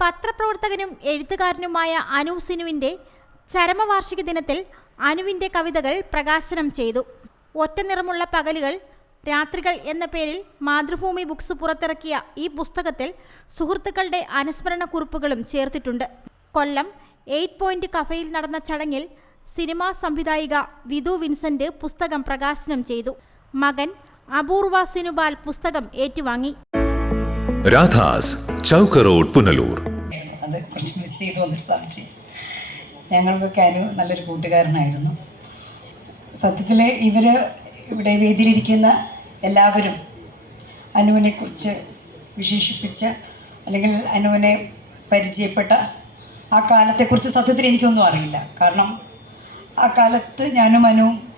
പത്രപ്രവർത്തകനും എഴുത്തുകാരനുമായ അനു സിനുവിന്റെ ചരമവാർഷിക ദിനത്തിൽ അനുവിന്റെ കവിതകൾ പ്രകാശനം ചെയ്തു. ഒറ്റ നിറമുള്ള പകലുകൾ രാത്രികൾ എന്ന പേരിൽ മാതൃഭൂമി ബുക്സ് പുറത്തിറക്കിയ ഈ പുസ്തകത്തിൽ സുഹൃത്തുക്കളുടെ അനുസ്മരണ കുറിപ്പുകളും ചേർത്തിട്ടുണ്ട്. കൊല്ലം എയ്റ്റ് പോയിന്റ് കഫയിൽ നടന്ന ചടങ്ങിൽ സിനിമാ സംവിധായിക വിധു വിൻസെന്റ് പുസ്തകം പ്രകാശനം ചെയ്തു. മകൻ അപൂർവ സിനുബാൽ പുസ്തകം ഏറ്റുവാങ്ങി. രാധാസ് ചൗക്ക് റോഡ് പുനലൂർ. അത് കുറച്ച് മിസ് ചെയ്തു വന്നൊരു സാക്ഷി ഞങ്ങൾക്കൊക്കെ അനു നല്ലൊരു കൂട്ടുകാരനായിരുന്നു. സത്യത്തിൽ ഇവർ ഇവിടെ വേദിയിലിരിക്കുന്ന എല്ലാവരും അനുവിനെ കുറിച്ച് വിശേഷിപ്പിച്ച അല്ലെങ്കിൽ അനുവിനെ പരിചയപ്പെട്ട ആ കാലത്തെക്കുറിച്ച് സത്യത്തിൽ എനിക്കൊന്നും അറിയില്ല. കാരണം ആ കാലത്ത് ഞാനും അനുവും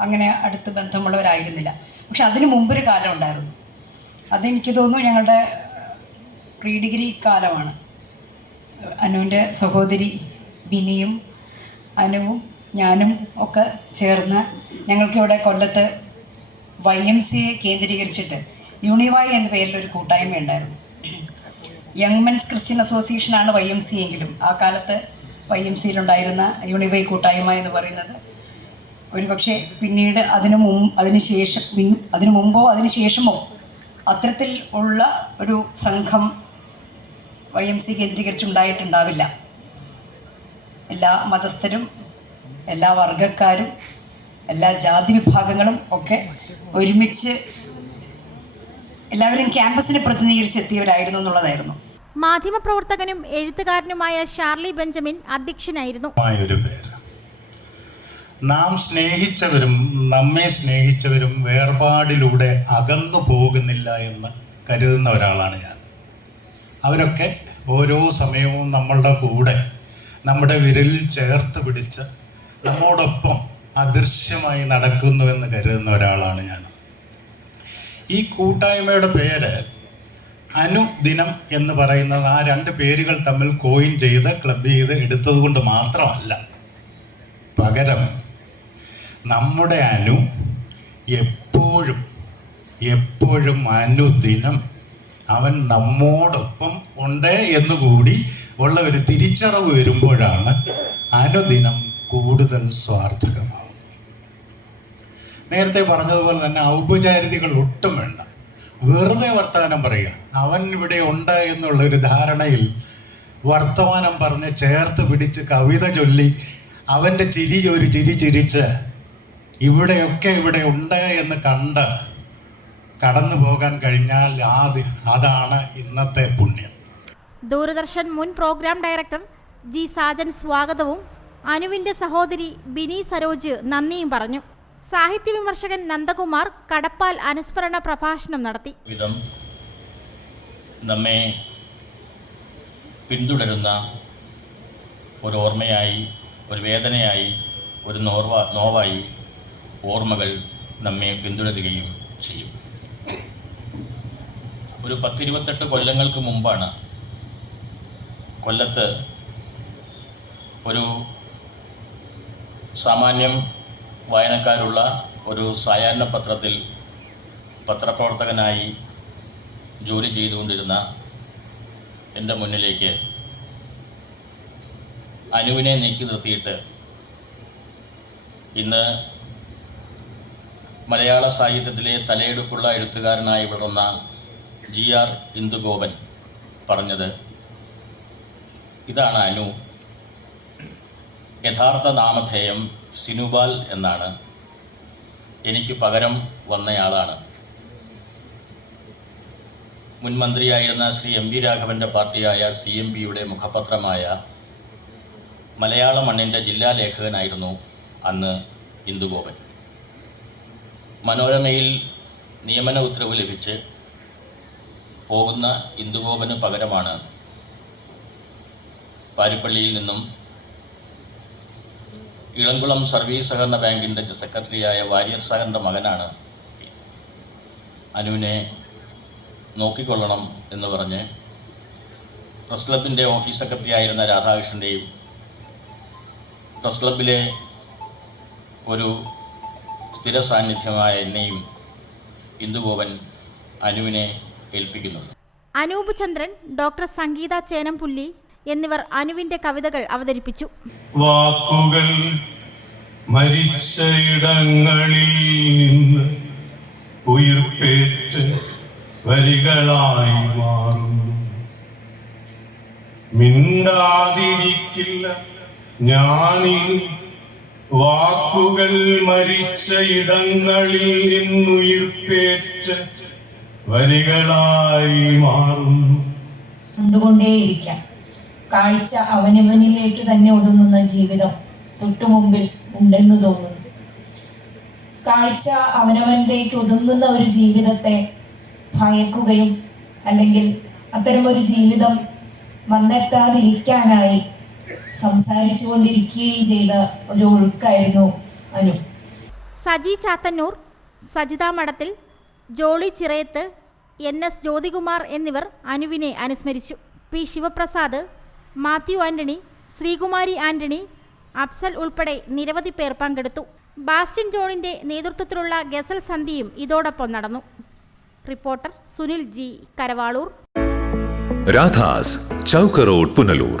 അങ്ങനെ അടുത്ത് ബന്ധമുള്ളവരായിരുന്നില്ല. പക്ഷെ അതിനു മുമ്പൊരു കാലം ഉണ്ടായിരുന്നു. അതെനിക്ക് തോന്നുന്നു ഞങ്ങളുടെ പ്രീ ഡിഗ്രി കാലമാണ്. അനുവിന്റെ സഹോദരി ബിനിയും അനുവും ഞാനും ഒക്കെ ചേർന്ന് ഞങ്ങൾക്കിവിടെ കൊല്ലത്ത് വൈ എം സിയെ കേന്ദ്രീകരിച്ചിട്ട് യൂണിവായ് എന്ന പേരിൽ ഒരു കൂട്ടായ്മ ഉണ്ടായിരുന്നു. യങ് മെൻസ് ക്രിസ്ത്യൻ അസോസിയേഷനാണ് വൈ എം സി എങ്കിലും ആ കാലത്ത് വൈ എം സിയിലുണ്ടായിരുന്ന യൂണിവൈ കൂട്ടായ്മ എന്ന് പറയുന്നത്. ഒരുപക്ഷെ പിന്നീട് അതിനു മുമ്പ് അതിന് ശേഷം അതിനു മുമ്പോ അതിന് ശേഷമോ അത്തരത്തിൽ ഉള്ള ഒരു സംഘം വൈ എം സി കേന്ദ്രീകരിച്ചുണ്ടായിട്ടുണ്ടാവില്ല. എല്ലാ മതസ്ഥരും എല്ലാ വർഗക്കാരും എല്ലാ ജാതി വിഭാഗങ്ങളും ഒക്കെ ഒരുമിച്ച് എല്ലാവരും ക്യാമ്പസിനെ പ്രതിനിധീകരിച്ച് എത്തിയവരായിരുന്നു എന്നുള്ളതായിരുന്നു. മാധ്യമപ്രവർത്തകനും എഴുത്തുകാരനുമായ ഷാർലി ബെഞ്ചമിൻ അധ്യക്ഷനായിരുന്നു. ഒരു പേര്. നാം സ്നേഹിച്ചവരും നമ്മെ സ്നേഹിച്ചവരും വേർപാടിലൂടെ അകന്നു പോകുന്നില്ല എന്ന് കരുതുന്ന ഒരാളാണ് ഞാൻ. അവരൊക്കെ ഓരോ സമയവും നമ്മളുടെ കൂടെ നമ്മുടെ വിരലിൽ ചേർത്ത് പിടിച്ച് നമ്മോടൊപ്പം അദൃശ്യമായി നടക്കുന്നുവെന്ന് കരുതുന്ന ഒരാളാണ് ഞാൻ. ഈ കൂട്ടായ്മയുടെ പേര് അനുദിനം എന്ന് പറയുന്നത് ആ രണ്ട് പേരുകൾ തമ്മിൽ കോയിൻ ചെയ്ത് ക്ലബ് ചെയ്ത് എടുത്തത് കൊണ്ട് മാത്രമല്ല. പകരം നമ്മുടെ അനു എപ്പോഴും എപ്പോഴും അനുദിനം അവൻ നമ്മോടൊപ്പം ഉണ്ട് എന്നുകൂടി ഉള്ള ഒരു തിരിച്ചറിവ് വരുമ്പോഴാണ് അനുദിനം കൂടുതൽ സ്വാർത്ഥകമാവുന്നത്. നേരത്തെ പറഞ്ഞതുപോലെ തന്നെ ഔപചാരികകൾ ഒട്ടും വേണ്ട. വെറുതെ വർത്തമാനം പറയുക. അവൻ ഇവിടെ ഉണ്ട് എന്നുള്ള ഒരു ധാരണയിൽ വർത്തമാനം പറഞ്ഞ് ചേർത്ത് പിടിച്ച് കവിത ചൊല്ലി അവന്റെ ചിരി ഒരു ചിരി ചിരിച്ച് ഇവിടെയൊക്കെ ഇവിടെ ഉണ്ട് എന്ന് കണ്ട് കടന്നു പോകാൻ കഴിഞ്ഞാൽ ആദ്യ അതാണ് ഇന്നത്തെ പുണ്യം. ദൂരദർശൻ മുൻ പ്രോഗ്രാം ഡയറക്ടർ ജി സാജൻ സ്വാഗതവും അനുവിന്റെ സഹോദരി ബിനി സരോജ് നന്ദിയും പറഞ്ഞു. സാഹിത്യ വിമർശകൻ നന്ദകുമാർ കടപ്പാൽ അനുസ്മരണ പ്രഭാഷണം നടത്തി. വിധം നമ്മെ പിന്തുടരുന്ന ഒരു ഓർമ്മയായി ഒരു വേദനയായി ഒരു നോർവ നോവായി ഓർമ്മകൾ നമ്മെ പിന്തുടരുകയും ചെയ്യും. ഒരു പത്തിരുപത്തെട്ട് കൊല്ലങ്ങൾക്ക് മുമ്പാണ് കൊല്ലത്ത് ഒരു സാമാന്യം വായനക്കാരുള്ള ഒരു സായാഹ്ന പത്രത്തിൽ പത്രപ്രവർത്തകനായി ജോലി ചെയ്തുകൊണ്ടിരുന്ന എന്റെ മുന്നിലേക്ക് അനുവിനെ നീക്കി നിർത്തിയിട്ട് ഇന്ന് മലയാള സാഹിത്യത്തിലെ തലയെടുപ്പുള്ള എഴുത്തുകാരനായി വളർന്ന ജി ആർ ഇന്ദുഗോപൻ പറഞ്ഞത് ഇതാണ് അനു. യഥാർത്ഥ നാമധേയം സിനുബാൽ എന്നാണ്. എനിക്ക് പകരം വന്നയാളാണ്. മുൻ മന്ത്രിയായിരുന്ന ശ്രീ എം വി രാഘവന്റെ പാർട്ടിയായ സി എം പിയുടെ മുഖപത്രമായ മലയാള മണ്ണിന്റെ ജില്ലാ ലേഖകനായിരുന്നു അന്ന് ഇന്ദുഗോപൻ. മനോരമയിൽ നിയമന ഉത്തരവ് ലഭിച്ച് പോകുന്ന ഇന്ദുഗോപന് പകരമാണ് പാരിപ്പള്ളിയിൽ നിന്നും ഇളംകുളം സർവീസ് സഹകരണ ബാങ്കിന്റെ സെക്രട്ടറിയായ വാര്യർ സാഗറിന്റെ മകനാണ് അനുവിനെ നോക്കിക്കൊള്ളണം എന്ന് പറഞ്ഞ് പ്രസ് ക്ലബിന്റെ ഓഫീസ് സെക്രട്ടറി ആയിരുന്ന രാധാകൃഷ്ണന്റെയും പ്രസ് ക്ലബിലെ ഒരു സ്ഥിര സാന്നിധ്യമായ എന്നെയും ഇന്ദുഗോപൻ അനുവിനെ ഏൽപ്പിക്കുന്നത്. അനൂപ് ചന്ദ്രൻ ഡോക്ടർ സംഗീത ചേനംപുല്ലി എന്നിവർ അനുവിന്റെ കവിതകൾ അവതരിപ്പിച്ചു. വാക്കുകൾ മരിച്ച ഇടങ്ങളിൽ നിന്ന് ഉയർപ്പേറ്റ് വരികളായി മാറുന്നു. മിണ്ടാതിരിക്കില്ല ഞാനീ വാക്കുകൾ മരിച്ച ഇടങ്ങളിൽ നിന്നുയിർപ്പേറ്റ് വരികളായി മാറുന്നു. കണ്ടുകൊണ്ടേയിരിക്കാം. കാഴ്ച അവനവനിലേക്ക് തന്നെ ഒതുങ്ങുന്ന ജീവിതം തൊട്ടുമുമ്പിൽ ഉണ്ടെന്ന് തോന്നുന്നു. കാഴ്ച അവനവനിലേക്ക് ഒതുങ്ങുന്ന ഒരു ജീവിതത്തെ ഭയക്കുകയും അല്ലെങ്കിൽ അത്തരമൊരു ജീവിതം വന്നെത്താതിരിക്കാനായി സംസാരിച്ചു കൊണ്ടിരിക്കുകയും ചെയ്ത ഒരു ഒഴുക്കായിരുന്നു അനു. സജി ചാത്തന്നൂർ സജിത മഠത്തിൽ ജോളി ചിറയത്ത് എൻ എസ് ജ്യോതികുമാർ എന്നിവർ അനുവിനെ അനുസ്മരിച്ചു. പി ശിവപ്രസാദ് മാത്യു ആന്റണി ശ്രീകുമാരി ആന്റണി അഫ്സൽ ഉൾപ്പെടെ നിരവധി പേർ പങ്കെടുത്തു. ബാസ്റ്റിൻ ജോണിന്റെ നേതൃത്വത്തിലുള്ള ഗസൽ സന്ധിയും ഇതോടൊപ്പം നടന്നു. Reporter Sunil G Karavaloor. Radhas ചൗക്കറോഡ് Punalur.